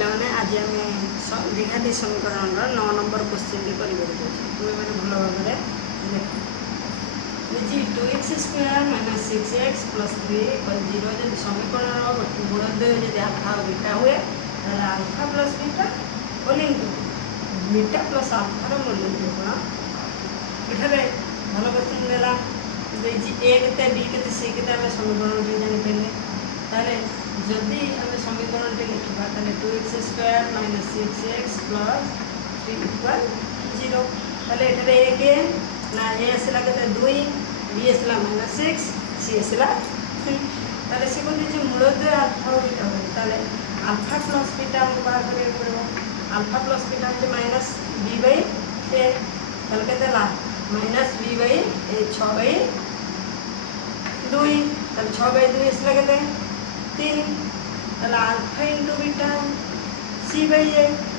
ପିଲାମାନେ ଆଜି ଆମେ ଦ୍ୱିଘାତୀ ସମୀକରଣର 9 ନମ୍ବର କ୍ୱେଶ୍ଚିନ୍ଟି କରିବାକୁ ଯାଉଛୁ। ତୁମେମାନେ ଭଲ ଭାବରେ ଦେଖ। ଇଜି 2x² - 6x + 3 0 ଯଦି ସମୀକରଣର ମୂଳଦ୍ୱୟ ଯଦି ଆଲଫା ଆଉ ବିଟା ହୁଏ ତାହେଲେ alpha plus beta whole into beta plus ଆଲଫାର ମୂଲ୍ୟ କ'ଣ? ଏଠାରେ ଭଲ କ୍ୱେଶ୍ଚିନ୍ ଦେଲା ଦେଇଛି ଏ କେତେ ବି କେତେ ସି କେତେ ଆମେ ସମୀକରଣଟି ଜାଣିପାରିଲେ। ତାହେଲେ ଯଦି ଆମେ ସମୀକରଣଟି ଲେଖିବା ତାହେଲେ 2x² - 6x + 3 = 0। ତାହେଲେ ଏଠାରେ ଏକ ନା ଏ ଆସିଲା କେତେ 2, ବି ଆସିଲା -6, ସି ଆସିଲା 3। ତାହେଲେ ସେ କହିଛି ମୂଳଦ୍ୱୟ ଆଲଫା ଆଉ ବିଟା ହୁଏ ତାହେଲେ ଆଲଫା ପ୍ଲସ୍ ବିଟା ଆମକୁ ବାହାର କରିବାକୁ ପଡ଼ିବ। ଆଲଫା ପ୍ଲସ୍ ବିଟା ହେଉଛି -b/a। ତାହେଲେ କେତେ ହେଲା -b/a 6/2। ତାହେଲେ 6/2 ଆସିଲା କେତେ 3। ତାହେଲେ ଆଲଫା ଇଣ୍ଟୁ ବିଟା c/a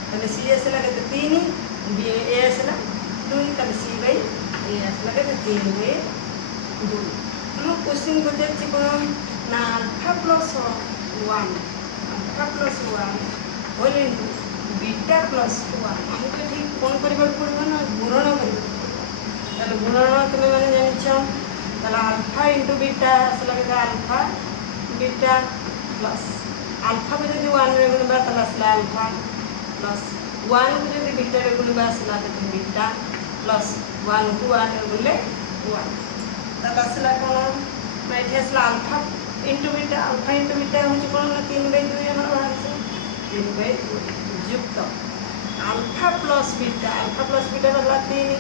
ତାହେଲେ ସି ଆସିଲା କେତେ 3, ଏ ଆସିଲା 2 ତାହେଲେ c/a ଆସିଲା କେତେ 3/2। ଆମ କ୍ୱେଶ୍ଚିନ୍ ପଚାରିଛି କ'ଣ ନା alpha plus 1 whole into beta plus 1। ଆମକୁ ଏଠି କ'ଣ କରିବାକୁ ପଡ଼ିବ ନା ଗୁଣନ କରିବାକୁ ପଡ଼ିବ। ତାହେଲେ ଗୁଣନ ତୁମେମାନେ ଜାଣିଛ। ତାହେଲେ ଆଲଫା ଇଣ୍ଟୁ ବିଟା ଆସିଲା କେତେ ଆଲଫା ବିଟା ପ୍ଲସ୍ ଆଲଫାକୁ ଯଦି 1ରେ ଗୁଣିବା ତାହେଲେ ଆସିଲା ଆଲଫା ପ୍ଲସ୍ 1କୁ ଯଦି ବିଟାରେ ଗୁଣିବା ଆସିଲା କେତେ ବିଟା ପ୍ଲସ୍ 1କୁ 1ରେ ଗୁଣିଲେ 1। ତାହେଲେ ଆସିଲା କ'ଣ ନା ଏଠି ଆସିଲା ଆଲଫା ଇଣ୍ଟୁ ବିଟା। ଆଲଫା ଇଣ୍ଟୁ ବିଟା ହେଉଛି କ'ଣ ନା 3/2 ଆମର ବାହାରିଛି 3/2 ଯୁକ୍ତ ଆଲଫା ପ୍ଲସ୍ ବିଟା। ଆଲଫା ପ୍ଲସ୍ ବିଟା ହେଲା 3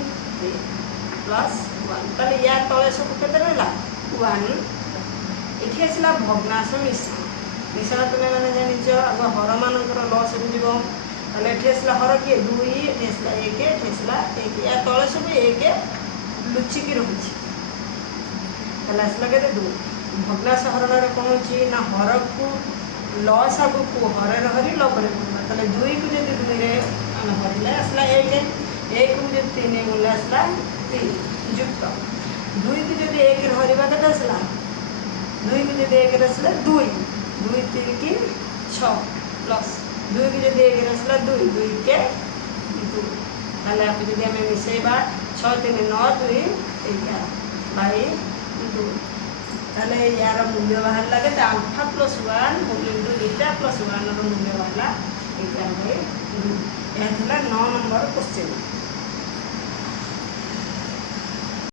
ପ୍ଲସ୍ 1। ତାହେଲେ ୟା ତଳେ ସବୁ କେତେ ରହିଲା 1। ଏଠି ଆସିଲା ଭଗ୍ନାଂଶ ମିଶ୍ରଣ। ମିଶ୍ରଣ ତୁମେମାନେ ଜାଣିଛ ଆଗ ହରମାନଙ୍କର ଲସ୍କୁ ଯିବ। ତାହେଲେ ଏଠି ଆସିଲା ହର କିଏ 2, ଏଠି ଆସିଲା 1, ଏଠି ଆସିଲା 1। ୟା ତଳେ ସବୁ 1 ଲୁଚିକି ରହୁଛି। ତାହେଲେ ଆସିଲା କେତେ 2। ଭଗ୍ନାଂଶ ହରଣରେ କ'ଣ ହେଉଛି ନା ହରକୁ ଲସ୍ ଆଗକୁ ହରରେ ହରି ଲବରେ ଗୁଣିବା। ତାହେଲେ 2କୁ ଯଦି 2ରେ ଆମେ ହରିଲେ ଆସିଲା 1, 1କୁ ଯଦି 3 ଗୁଣିଲେ ଆସିଲା 3 ଯୁକ୍ତ 2କୁ ଯଦି 1ରେ ହରିବା କେତେ ଆସିଲା 2କୁ ଯଦି 1ରେ ଆସିଲା 2, 2 3 6 ପ୍ଲସ୍ 2କୁ ଯଦି 1ରେ ଆସିଲା 2, 2 2। ତାହେଲେ ଆକୁ ଯଦି ଆମେ ମିଶାଇବା 6 3 9 2 11/2। ତାହେଲେ ୟାର ମୂଲ୍ୟ ବାହାରିଲା କେତେ alpha plus 1 whole into beta plus 1ର ମୂଲ୍ୟ ବାହାରିଲା 11/2। ଏହା ଥିଲା 9 ନମ୍ବର କ୍ୱେଶ୍ଚିନ୍।